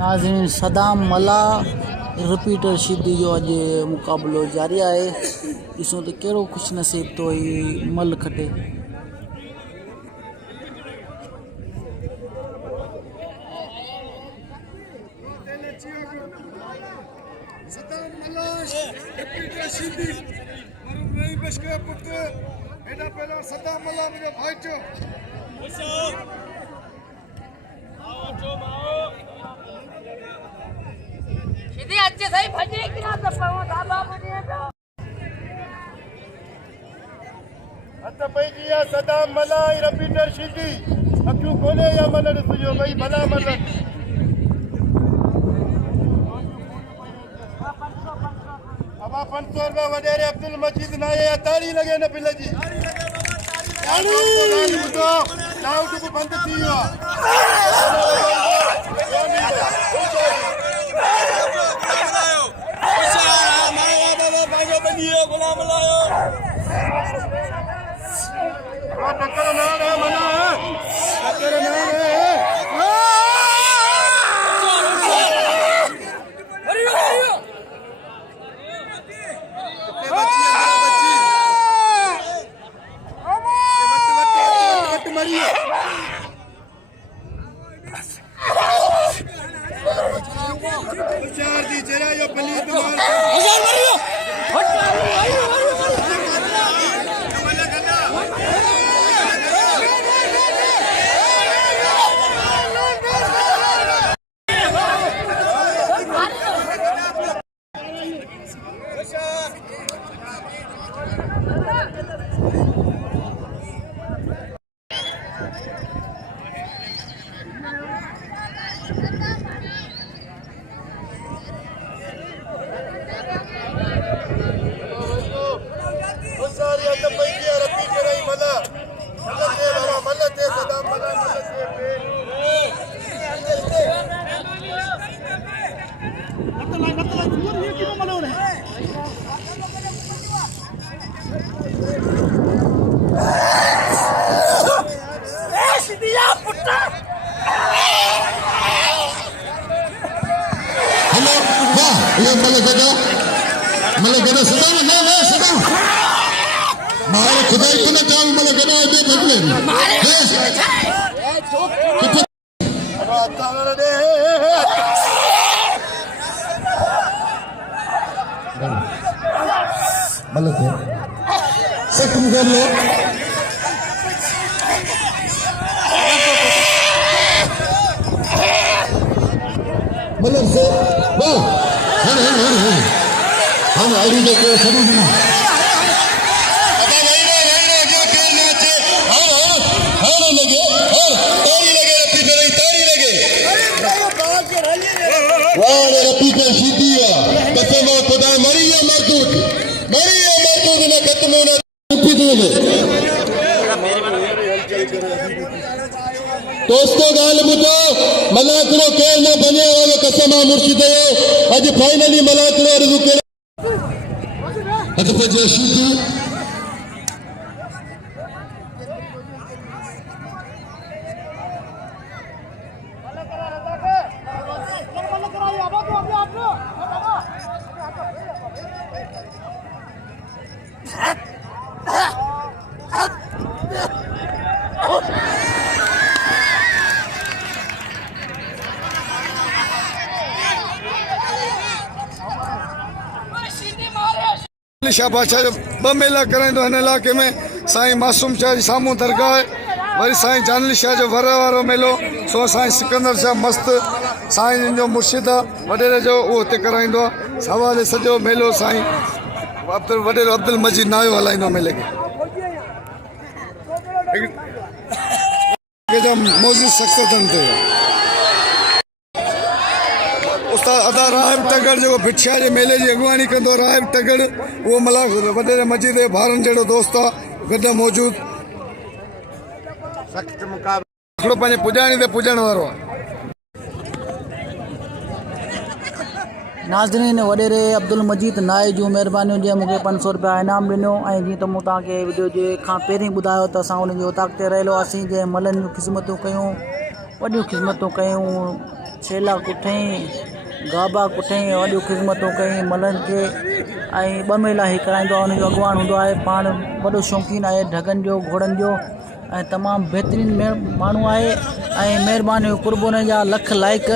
नाज़रीन सदाम मला रिपीटर शीदी जो अज मुकाबलो जारी है। ॾिसूं तो कहिड़ो खुश नसीब तो ही मल खटे। सदाम मला रिपीटर शीदी नहीं बच गया पुत्र एडा पहला सदाम मला मेरे भाई चो शीदी अच्छे सही भजे कि ना तो पावा दादा बने पे अत पई दिया सदाम मला रिपीटर शीदी अक्यू कोने या मन ॾिसजो भई भला मन अब 500 रुपया वडेरे अब्दुल मजीद ना ये तारी लगे न पिल जी तारी लाउड को बंद थी वियो गुलाम लायो टक्कर ना है मना टक्कर ना है चार दी जरा यो पलीत मार हजार Mario Malakhra sedang sedang. Mahal khudai tu nak tahu Malakhra ada berdua. Malakhra. Second goal. Malakhra. Wah. हम आईडी देखो सभी ना पता नहीं जो खेलना चाहिए हां लगे और तारी लगे तारी लगे वाह रिपीटर शीदी कसम खुदा मरी है मरदूद ना खत्म होना रिपीट लगे दोस्तों गाल बुझो मलाखरो खेल न बने वाले कसम मुर्शिद आज फाइनली मलाखरो रुके Ayaz Shah बादशाह ॿ मेला कराईंदो हिन इलाइक़े में साईं मासूम शाह जी साम्हूं दरगाह आहे वरी साईं जानली शाह जो वर वारो मेलो सो साईं सिकंदर शाह मस्तु साईं जो मुर्शिद आहे वॾेरे जो उहो हिते कराईंदो आहे सवाले सॼो मेलो साईं वॾेरो अब्दुल मजीद नायो हलाईंदो आहे मेले खे मौजूद शख़्सियतनि ते उस्ताद अदा राहिब तगड़ जो भिठिया जे मेले जी अॻुवाणी कंदो राहिब तगड़ उहो मलाखरो वॾेरे मजीद जे ॿारनि जहिड़ो दोस्त आहे गॾु मौजूद सख़्तु मुक़ाबलो हिकिड़ो पंहिंजे पुॼाणी ते पुॼण वारो आहे नाज़रीन वॾेरे अब्दुल मजीद नाए जूं महिरबानियूं जंहिं मूंखे 500 रुपया इनाम ॾिनो ऐं जीअं त मूं तव्हांखे वीडियो जे खां पहिरीं ॿुधायो त असां हुनजी उताक ते रहियलु हुआसीं जंहिं मलनि जूं ख़िदमतूं कयूं वॾियूं ख़िदमतूं कयूं छेला कुठई गाबा कुठई वॾियूं ख़िदमतूं कयूं मलनि खे ऐं 2 मेला ई कराईंदो आहे हुनजो अॻुवान हूंदो आहे पाण वॾो शौक़ीन आहे ढगनि जो घोड़नि जो ऐं तमामु बहितरीनु माण्हू आहे ऐं महिरबानियूं कुर्बान जा लख लाइक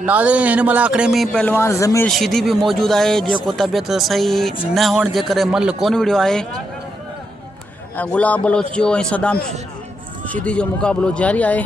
नाज़रीन हिन मलाखड़े में पहलवान ज़मीर शीदी भी मौजूद है जो तबियत सही न होने के करे मल कोन विड़ियो है गुलाब बलोच जो सदाम शीदी जो मुकाबलो जारी है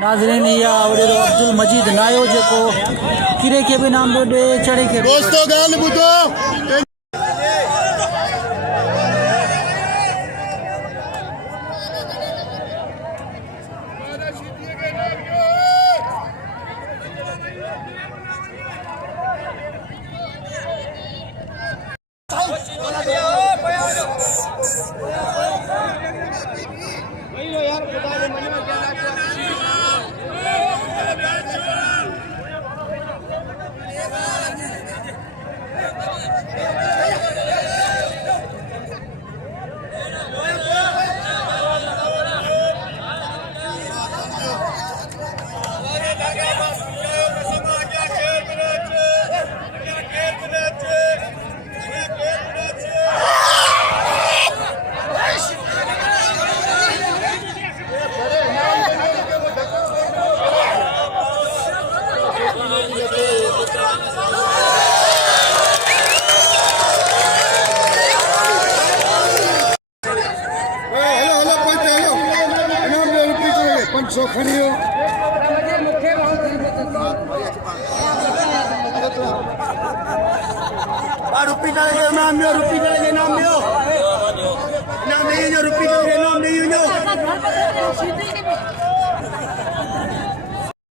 नाज़रीन या वॾेरो अब्दुल मजीद नायो जेको किरे खे बि नाम ॾे चढ़े खे दोस्तों ॻाल्हि ॿुधो रुपी चले जो इनाम ॾियो रुपी चले जो इनाम ॾियो इनाम ॾेई वञो रुपी चले जो इनाम ॾेई वञो